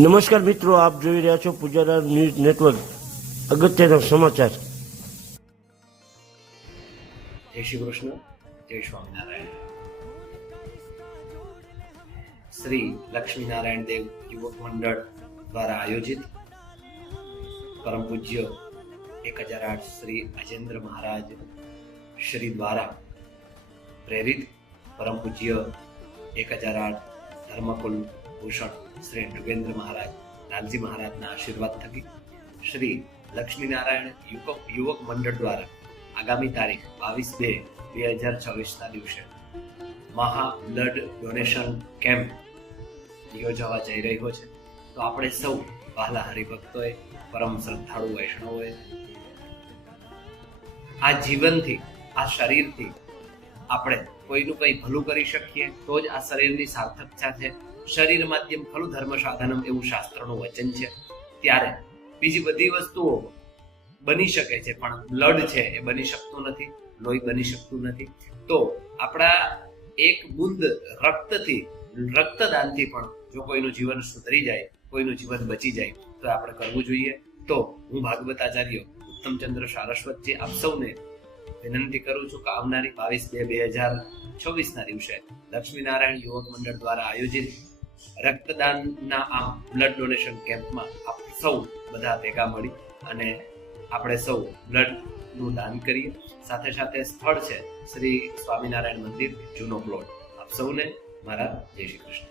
નમસ્કાર મિત્રો, આપ જોઈ રહ્યા છો પૂજારા ન્યૂઝ નેટવર્ક. અગત્યના સમાચાર. જય શ્રી કૃષ્ણ, જય સ્વામિનારાયણ. શ્રી લક્ષ્મીનારાયણ દેવ યુવક મંડળ દ્વારા આયોજિત પરમ પૂજ્ય 1008 શ્રી અજેન્દ્ર મહારાજ શ્રી દ્વારા પ્રેરિત પરમ પૂજ્ય 1008 ધર્મકુલ ભૂષણ શ્રી નૃગેન્દ્ર મહારાજ લાલજી મહારાજના આશીર્વાદ થકી શ્રી લક્ષ્મીનારાયણ યુવક મંડળ દ્વારા આગામી તારીખ 22/2/2026 દિવસે મહા બ્લડ ડોનેશન કેમ્પ યોજાવા જઈ રહ્યો છે. તો આપણે સૌ વહાલા હરિભક્તોએ, પરમ શ્રદ્ધાળુ વૈષ્ણવોએ આ જીવનથી, આ શરીરથી આપણે કોઈનું કંઈ ભલું કરી શકીએ તો જ આ શરીરની સાર્થકતા છે. શરીર માધ્યમ ખલુ ધર્મ સાધનમ એવું શાસ્ત્રનું વચન છે. ત્યારે બીજી બધી વસ્તુઓ બની શકે છે, પણ બ્લડ છે એ બની શકતું નથી, લોહી બની શકતું નથી. તો આપણા એક બુંદ રક્તથી, રક્તદાનથી પણ જો કોઈનું જીવન સુધરી જાય, કોઈનું જીવન બચી જાય તો આપણે કરવું જોઈએ. તો હું ભાગવત આચાર્ય ઉત્તમચંદ્ર સારસ્વતજી આપ સૌને વિનંતી કરું છું કે આવનારી 22/2/2026 દિવસે લક્ષ્મીનારાયણ યુવક મંડળ દ્વારા આયોજિત રક્તદાનના આ બ્લડ ડોનેશન કેમ્પમાં આપ સૌ બધા ભેગા મળી અને આપણે સૌ બ્લડનું દાન કરીએ. સાથે સાથે સ્થળ છે શ્રી સ્વામિનારાયણ મંદિર, જૂનો પ્લોટ. આપ સૌને મારા જય શ્રી કૃષ્ણ.